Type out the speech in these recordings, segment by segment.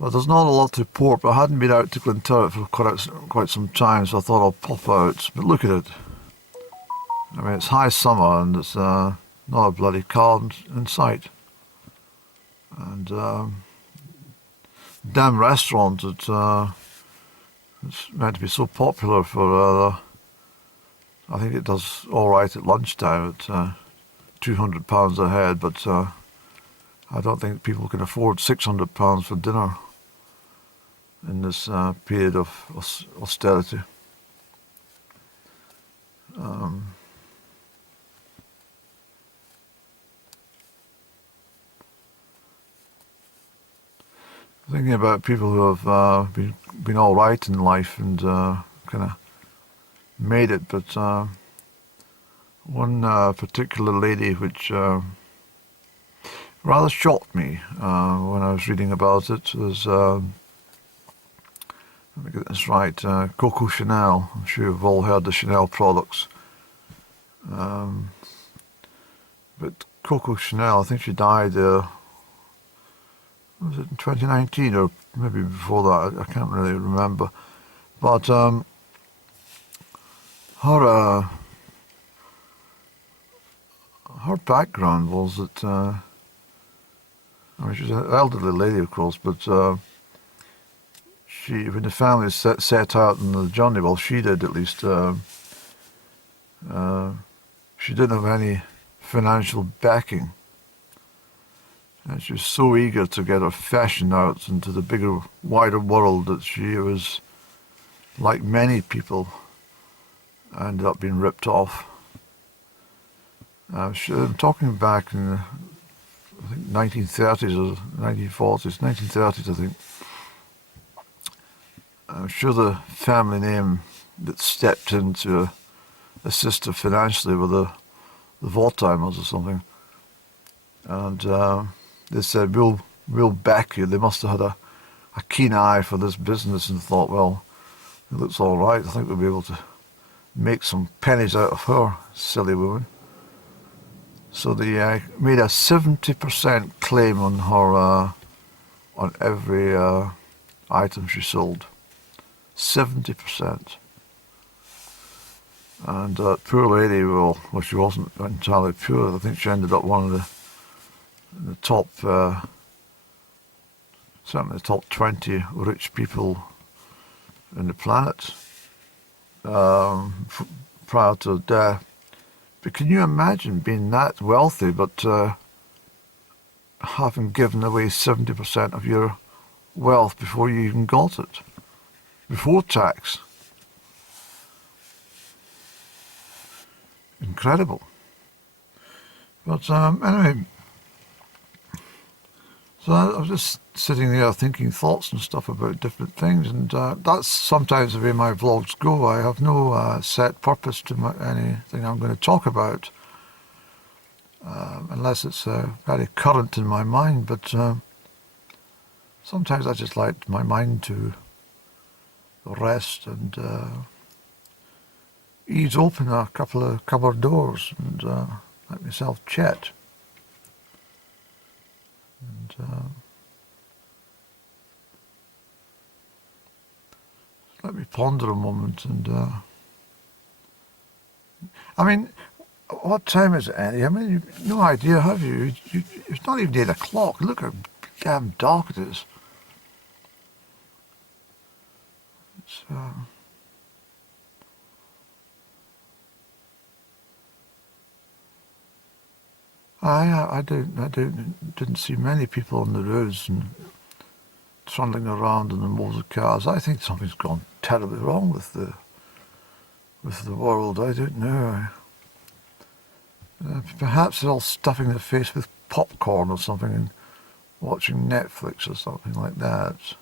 Well, there's not a lot to report, but I hadn't been out to Glenturret for quite some time, so I thought I'll pop out. But look at it. I mean, it's high summer and it's not a bloody car in sight. And damn restaurant that it's meant to be so popular for, I think it does all right at lunchtime at £200 a head, but I don't think people can afford £600 for dinner in this period of austerity. Thinking about people who have been all right in life and kind of made it, but one particular lady which rather shocked me when I was reading about it was, let me get this right, Coco Chanel. I'm sure you've all heard the Chanel products. But Coco Chanel, I think she died, was it in 2019 or maybe before that? I can't really remember. But her background was that, I mean, she's an elderly lady, of course, but when the family set out on the journey, well, she did at least, she didn't have any financial backing. And she was so eager to get her fashion out into the bigger, wider world that she was, like many people, ended up being ripped off. I'm talking back in the, I think, 1930s or 1940s, 1930s, I think. I'm sure the family name that stepped in to assist her financially were the Vortimers or something. And they said, we'll back you. They must have had a keen eye for this business and thought, well, it looks all right. I think we'll be able to make some pennies out of her, silly woman. So they made a 70% claim on her, on every item she sold. 70%. And that poor lady, well, she wasn't entirely poor. I think she ended up one of the top, certainly the top 20 rich people in the planet prior to her death. But can you imagine being that wealthy, but having given away 70% of your wealth before you even got it, before tax? Incredible. But anyway, so I was just sitting there thinking thoughts and stuff about different things, and that's sometimes the way my vlogs go. I have no set purpose to anything I'm going to talk about, unless it's very current in my mind, but sometimes I just like my mind to rest and ease open a couple of cupboard doors and let myself chat. And let me ponder a moment. And I mean, what time is it, Andy? I mean, you've no idea, have you? It's not even 8 o'clock. Look how damn dark it is. It's I didn't see many people on the roads and trundling around in the motor cars. I think something's gone terribly wrong with the world. I don't know. Perhaps they're all stuffing their face with popcorn or something and watching Netflix or something like that.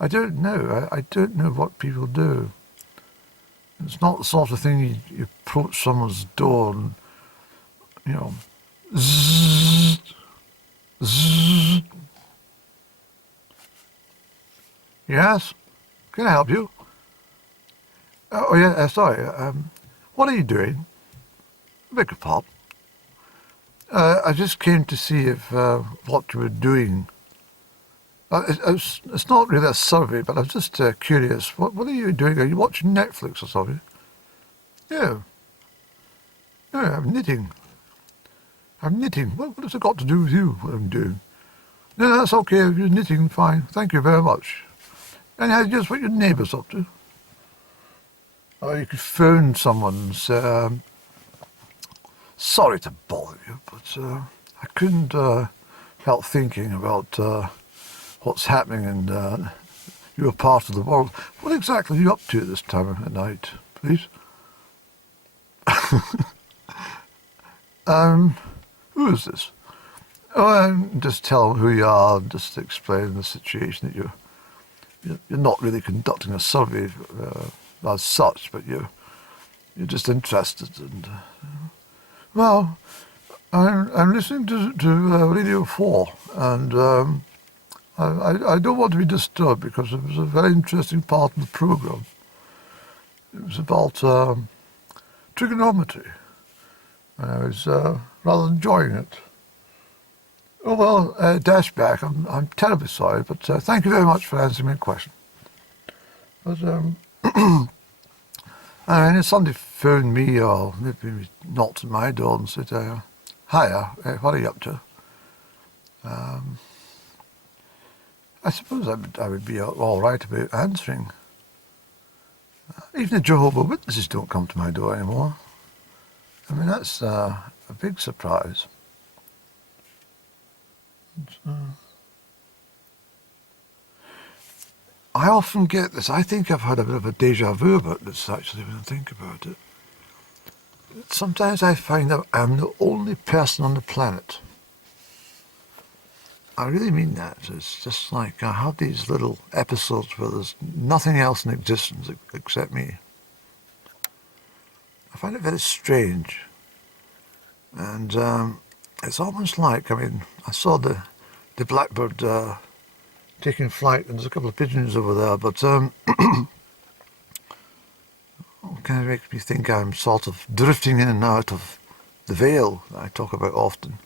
I don't know. I don't know what people do. It's not the sort of thing you approach someone's door and, you know, zzz, zzz. Yes? Can I help you? Oh, yeah, sorry. What are you doing? Beg your pardon. I just came to see if what you were doing It's not really a survey, but I was just curious. What are you doing? Are you watching Netflix or something? Yeah. Yeah, I'm knitting. I'm knitting. What has it got to do with you, what I'm doing? No, that's okay. If you're knitting, fine. Thank you very much. Anyhow, just what your neighbour's up to. Or you could phone someone and say, sorry to bother you, but I couldn't help thinking about what's happening in your part of the world. What exactly are you up to at this time of night, please? Who is this? Oh, just tell them who you are, just explain the situation that you're not really conducting a survey as such, but you're just interested. And well, I'm listening to Radio 4, and I don't want to be disturbed because it was a very interesting part of the programme. It was about trigonometry, and I was rather enjoying it. Oh well, dash back. I'm terribly sorry, but thank you very much for answering my question. But and if somebody phoned me or maybe knocked on my door and said, "Hiya, what are you up to?" I suppose I would be all right about answering. Even the Jehovah's Witnesses don't come to my door anymore. I mean, that's a big surprise. I often get this. I think I've had a bit of a déjà vu about this, actually, when I think about it. Sometimes I find that I'm the only person on the planet. I really mean that. It's just like I have these little episodes where there's nothing else in existence except me. I find it very strange. And it's almost like, I mean, I saw the blackbird taking flight, and there's a couple of pigeons over there, but it kind of makes me think I'm sort of drifting in and out of the veil that I talk about often.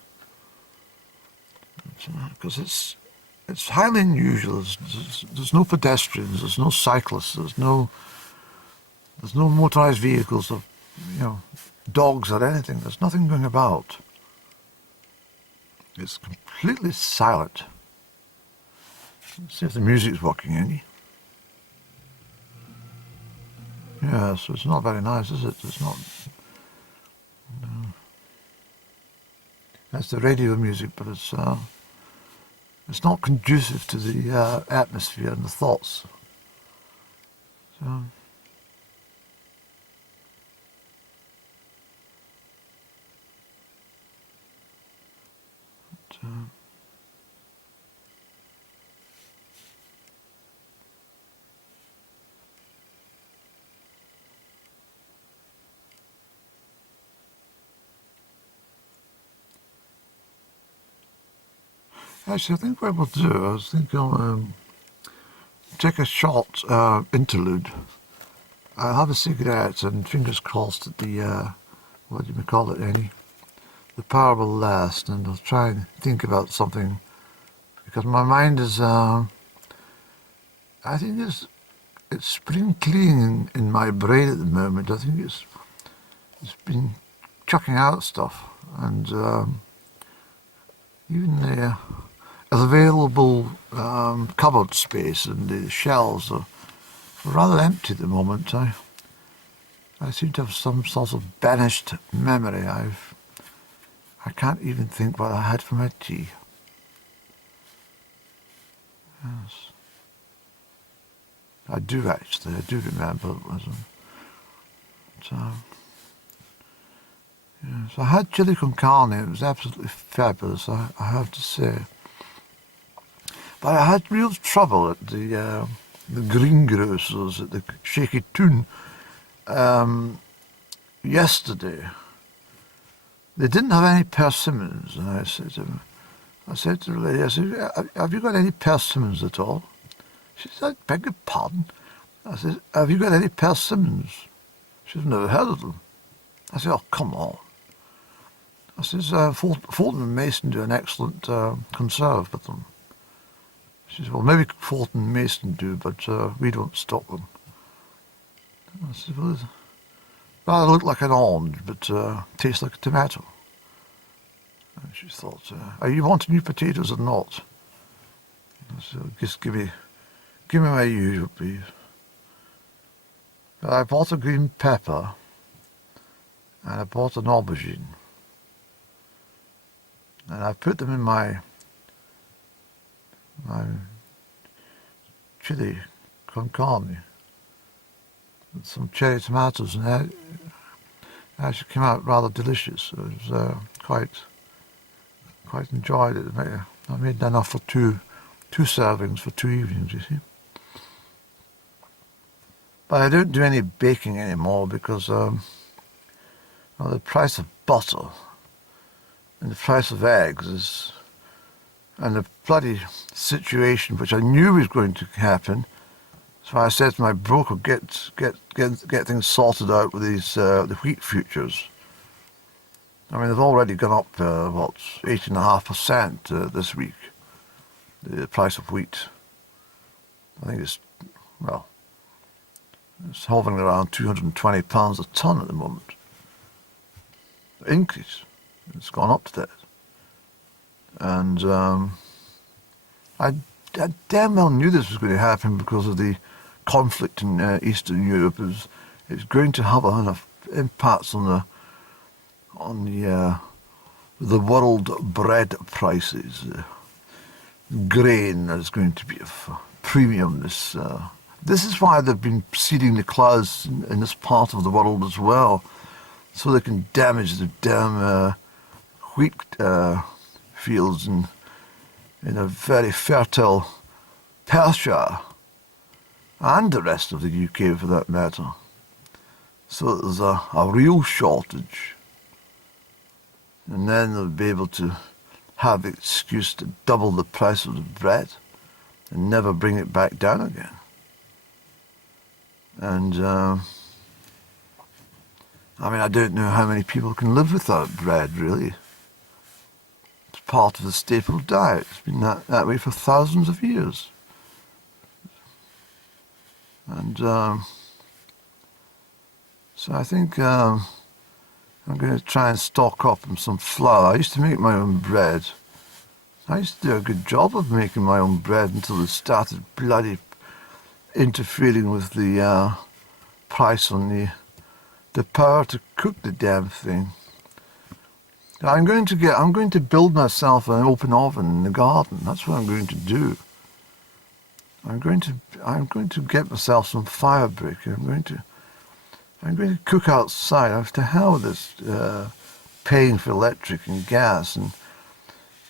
Because it's highly unusual. There's no pedestrians, there's no cyclists, there's no motorised vehicles or, dogs or anything. There's nothing going about. It's completely silent. Let's see if the music's working any. Yeah, so it's not very nice, is it? It's not. No. That's the radio music, but it's not conducive to the atmosphere and the thoughts. So. But, actually, I think what we'll do, I think I'll take a short interlude. I'll have a cigarette and fingers crossed that the, what do you call it, Annie? The power will last, and I'll try and think about something, because my mind is, I think it's spring cleaning in my brain at the moment. I think it's been chucking out stuff, and even the available cupboard space and the shelves are rather empty at the moment. I seem to have some sort of banished memory. I can't even think what I had for my tea. Yes. I do actually. I do remember it was. Yes, I had chili con carne. It was absolutely fabulous, I have to say. But I had real trouble at the greengrocers at the Shaky Toon yesterday. They didn't have any persimmons, and I said to the lady, I said, have you got any persimmons at all? She said, I beg your pardon? I said, have you got any persimmons? She's never heard of them. I said, oh, come on. I said, Fulton and Mason do an excellent conserve with them. She said, well, maybe Fulton Mason do, but we don't stock them. I said, well, it rather look like an orange, but tastes like a tomato. And she thought, are you wanting new potatoes or not? I said, just give me my usual, please. But I bought a green pepper, and I bought an aubergine. And I put them in my chili con carne with some cherry tomatoes, and it actually came out rather delicious. So it was quite enjoyed it. I made enough for two servings for 2 evenings, you see. But I don't do any baking anymore because well, the price of butter and the price of eggs and the bloody situation which I knew was going to happen. So I said to my broker, get things sorted out with these the wheat futures. I mean, they've already gone up 8.5% this week. The price of wheat. I think it's hovering around £220 a tonne at the moment. Increase. It's gone up to that. And I damn well knew this was going to happen because of the conflict in Eastern Europe. It's going to have enough impacts on the world bread prices. Grain is going to be of premium. This is why they've been seeding the clouds in this part of the world as well, so they can damage the damn wheat fields in a very fertile Perthshire and the rest of the UK for that matter. So there's a real shortage, and then they'll be able to have the excuse to double the price of the bread and never bring it back down again. And I mean, I don't know how many people can live without bread, really. It's part of the staple diet. It's been that way for thousands of years. And so I think I'm going to try and stock up on some flour. I used to make my own bread. I used to do a good job of making my own bread until they started bloody interfering with the price on the power to cook the damn thing. I'm going to build myself an open oven in the garden. That's what I'm going to do. I'm going to get myself some fire brick. I'm going to cook outside. I have to hell with this paying for electric and gas, and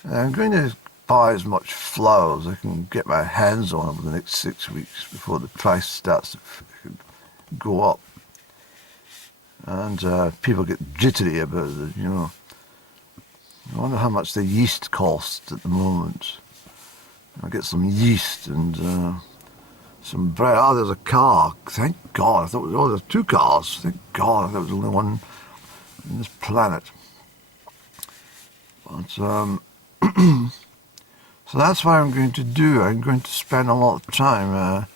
I'm going to buy as much flour as I can get my hands on over the next 6 weeks before the price starts to go up. And people get jittery about it, you know. I wonder how much the yeast costs at the moment. I'll get some yeast and some bread. Oh, there's a car. Thank God. I thought, there's 2 cars. Thank God. I thought there was only one on this planet. But, so that's what I'm going to do. I'm going to spend a lot of time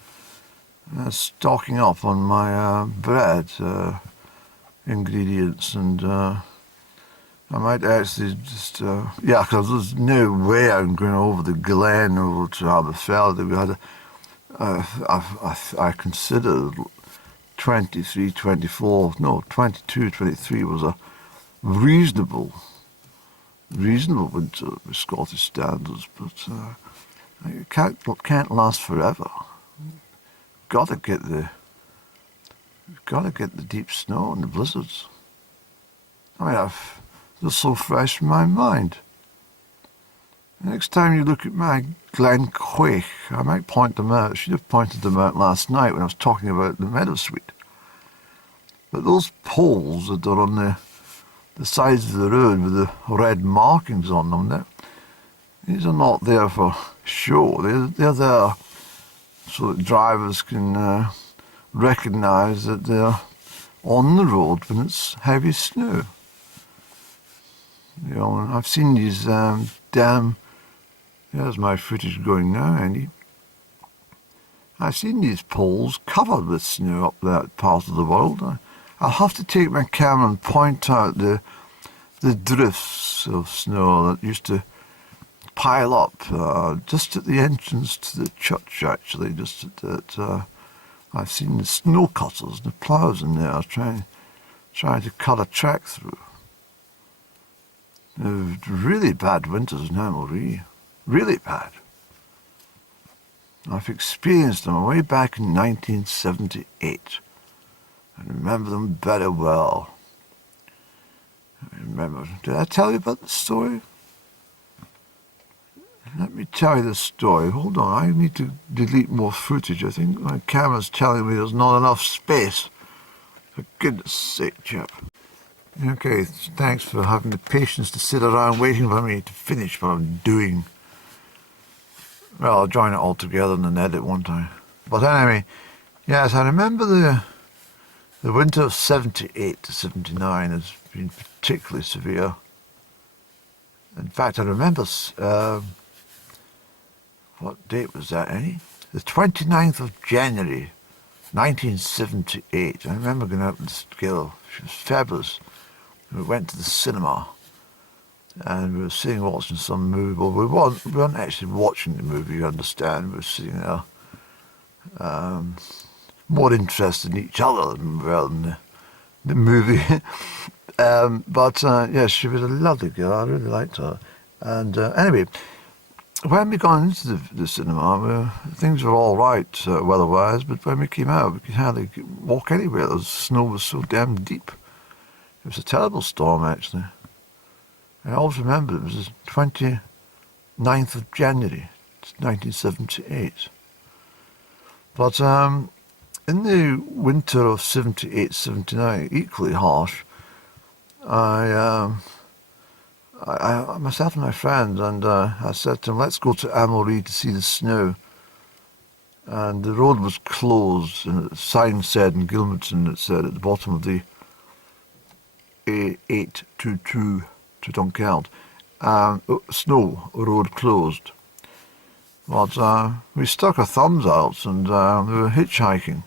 stocking up on my bread ingredients, and I might actually just, because there's no way I'm going over the Glen over to Aberfeldy. We had I considered 22, 23 was a reasonable winter with Scottish standards, but it can't last forever. Got to get the deep snow and the blizzards. I mean, they're so fresh in my mind. Next time you look at my Glen Crieff, I might point them out. I should have pointed them out last night when I was talking about the meadowsweet. But those poles that are on the sides of the road with the red markings on them, these are not there for show. They're there so that drivers can recognise that they're on the road when it's heavy snow. You know, I've seen these damn Here's my footage going now, Andy. I've seen these poles covered with snow up that part of the world. I'll have to take my camera and point out the drifts of snow that used to pile up just at the entrance to the church, actually. Just at I've seen the snow cutters, the ploughs in there trying to cut a track through. Really bad winters in Hamilree. Really bad. I've experienced them way back in 1978. I remember them very well. Did I tell you about the story? Let me tell you the story. Hold on, I need to delete more footage. I think my camera's telling me there's not enough space. For goodness sake, chap. Okay, thanks for having the patience to sit around waiting for me to finish what I'm doing. Well, I'll join it all together in an edit one time. But anyway, yes, I remember the winter of 78 to 79 has been particularly severe. In fact, I remember, what date was that, Annie? The 29th of January, 1978. I remember going out with this girl. She was fabulous. We went to the cinema. And we were sitting watching some movie. Well, we weren't actually watching the movie, you understand. We were sitting there more interested in each other than the movie. But yes, she was a lovely girl. I really liked her. And anyway, when we got into the cinema, things were all right weather-wise, but when we came out, we could hardly walk anywhere. The snow was so damn deep. It was a terrible storm, actually. I always remember it was the 29th of January, 1978. But in the winter of 78, 79, equally harsh, I myself and my friends, and I said to him, let's go to Hamilree to see the snow. And the road was closed, and the sign said in Gilmerton, it said at the bottom of the A822 to Dunkeld, snow, road closed. But we stuck our thumbs out and we were hitchhiking.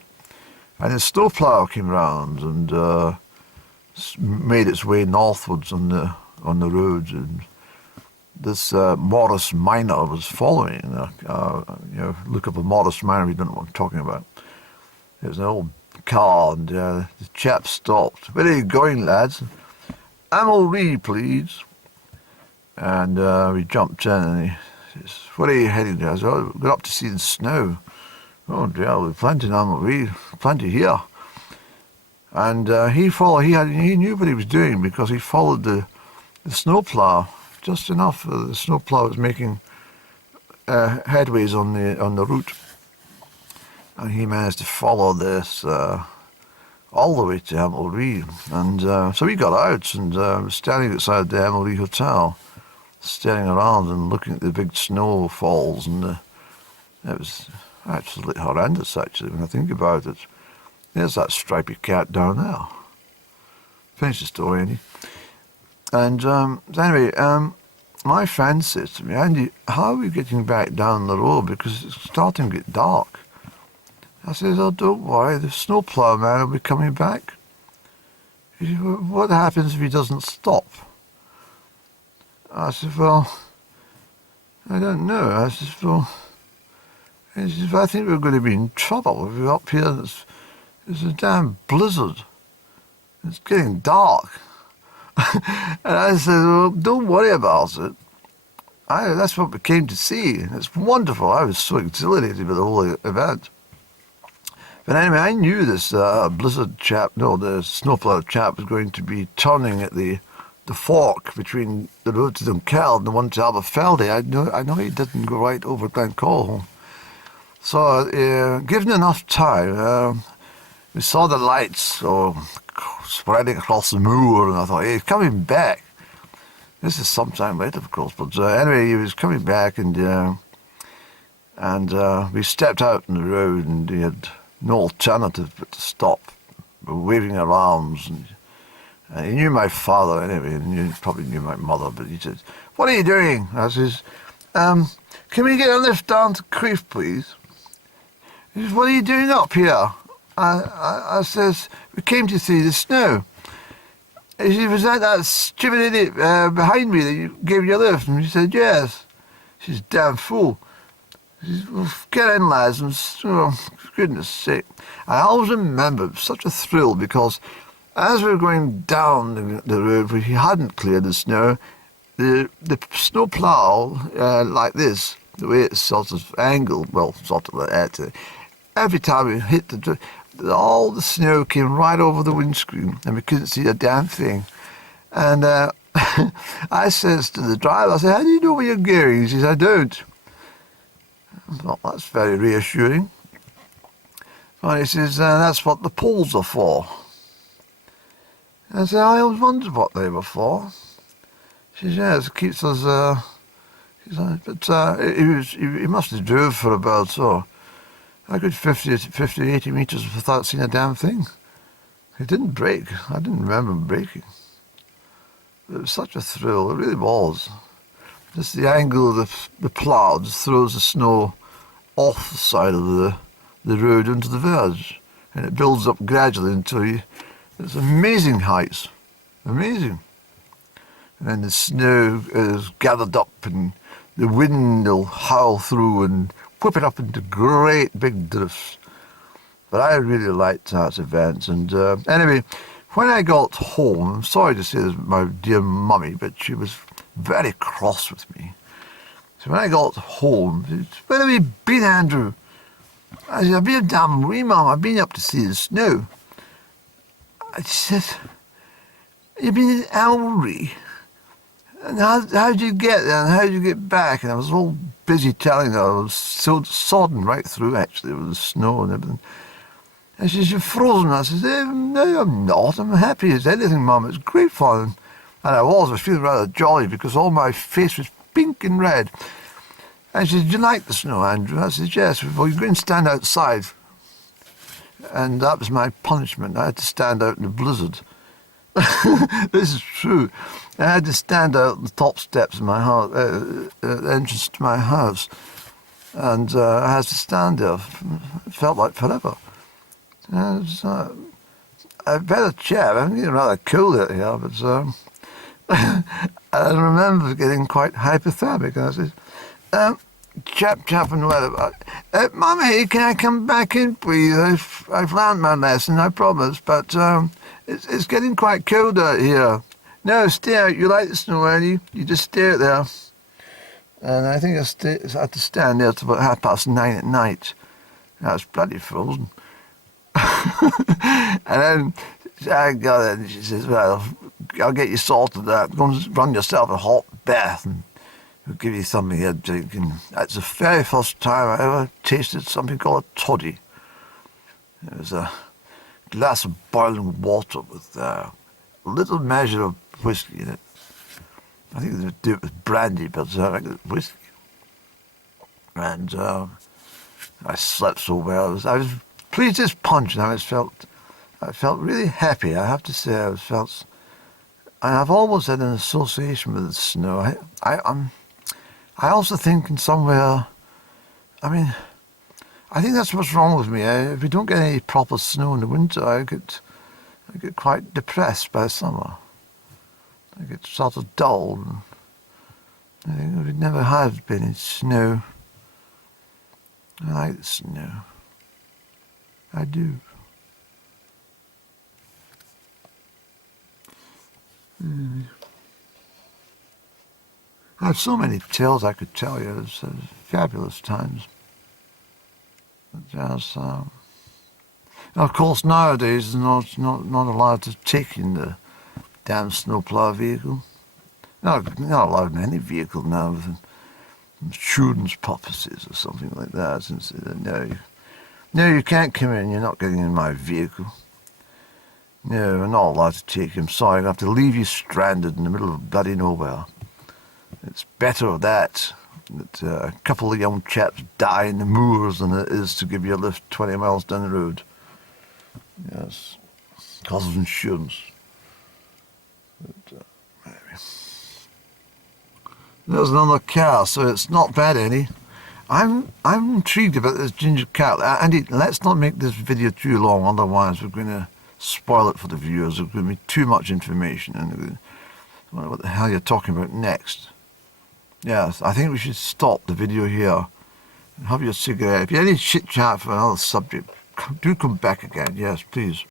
And a snowplough came round and made its way northwards on the road. And this Morris Minor was following. Look up a Morris Minor if you don't know what I'm talking about. It was an old car, and the chap stopped. Where are you going, lads? Hamilree, please. And we jumped in, and he says, where are you heading to? I said, oh, we're up to see the snow. Oh dear, we've plenty in Hamilree, plenty here. And he knew what he was doing, because he followed the snowplough just enough. The snowplough was making headways on the route. And he managed to follow this all the way to Hamilree. And so we got out and was standing outside the Hamilree Hotel, staring around and looking at the big snowfalls. And it was absolutely horrendous, actually, when I think about it. There's that stripy cat down there. Finish the story, Andy. And anyway, my friend says to me, Andy, how are we getting back down the road? Because it's starting to get dark. I said, oh, don't worry, the snowplough man will be coming back. He said, well, what happens if he doesn't stop? I said, well, I don't know. I said, well, he said, I think we're going to be in trouble. We're up here and it's a damn blizzard. It's getting dark. And I said, well, don't worry about it. That's what we came to see. It's wonderful. I was so exhilarated by the whole event. But anyway, I knew this the snowplow chap was going to be turning at the fork between the road to Dunkeld and the one to Aberfeldy. I know he didn't go right over Glenturret. So, given enough time, we saw the lights spreading across the moor, and I thought, hey, he's coming back. This is some time later, of course, but anyway, he was coming back, and we stepped out on the road, and he had no alternative but to stop. We were waving our arms, and he knew my father anyway, and he probably knew my mother, but he said, what are you doing? I says, can we get a lift down to Crieff, please? He says, what are you doing up here? I says, we came to see the snow. He said, was that stupid idiot behind me that you gave you a lift? And she said, yes. She's a damn fool. She said, well, get in, lads, and for goodness sake. I always remember, it was such a thrill, because as we were going down the road, where he hadn't cleared the snow, the snow plough, like this, the way it's sort of angled, well, sort of like that, every time we hit all the snow came right over the windscreen, and we couldn't see a damn thing. And I says to the driver, I said, how do you know where you're going? He says, I don't. I thought, that's very reassuring. And he says, that's what the poles are for. I said, I always wondered what they were for. She says, yes, it keeps us, but he must have drove for about, a good 50, 80 metres without seeing a damn thing. He didn't brake. I didn't remember him braking. It was such a thrill, it really was. Just the angle of the plough just throws the snow off the side of the road into the verge, and it builds up gradually until it's amazing heights, amazing. And then the snow is gathered up, and the wind will howl through and whip it up into great big drifts. But I really liked that event. And anyway, when I got home, I'm sorry to say this, my dear mummy, but she was very cross with me. So when I got home, she said, where have you been, Andrew? I said, I've been a damn wee, Mum. I've been up to see the snow. And she said, you've been in Ellery? And how did you get there, and how did you get back? And I was all busy telling her. I was so sodden right through, actually, with the snow and everything. And she says, you're frozen. I said, no, I'm not. I'm happy as anything, Mum. It's great fun. And I was feeling rather jolly, because all my face was pink and red. And she said, do you like the snow, Andrew? I said, yes. Well, you go and stand outside. And that was my punishment. I had to stand out in the blizzard. This is true. I had to stand out the top steps of my house, the entrance to my house, and I had to stand there. It felt like forever. I better chat. I'm getting rather cold out here, but I remember getting quite hypothermic. And I said, chap and weather. Mummy, can I come back in, please? I've learned my lesson, I promise, but it's getting quite cold out here. No, stay out. You like the snow, Eddie? You just stay out there. And I think I had to stand there till about 9:30 at night. I was bloody frozen. And then I got in and she says, well, I'll get you sorted out. Go and run yourself a hot bath, and we'll give you something to drink. And that's the very first time I ever tasted something called a toddy. It was a glass of boiling water with a little measure of whiskey in it. I think they would do it with brandy, but I think it was whiskey. And I slept so well. I was pleased as punch, and I felt really happy. I have to say, I've always had an association with the snow. I also think in somewhere, I think that's what's wrong with me. If we don't get any proper snow in the winter, I get quite depressed by summer. I get sort of dull. I think we never have been in snow. I like the snow. I do. I have so many tales I could tell you. It's fabulous times. Just, of course, nowadays it's not allowed to take in the damn snowplow vehicle. Not allowed in any vehicle now for insurance purposes or something like that. Since no, you can't come in. You're not getting in my vehicle. No, we're not allowed to take you. I'm sorry, I have to leave you stranded in the middle of bloody nowhere. It's better that a couple of young chaps die in the moors than it is to give you a lift 20 miles down the road. Yes, because of insurance. But, anyway. There's another car, so it's not bad, Andy. I'm intrigued about this ginger cat. Andy, let's not make this video too long, otherwise we're going to spoil it for the viewers. There's going to be too much information, and I wonder what the hell you're talking about next. Yes, I think we should stop the video here. Have your cigarette. If you have any chit chat for another subject, do come back again. Yes, please.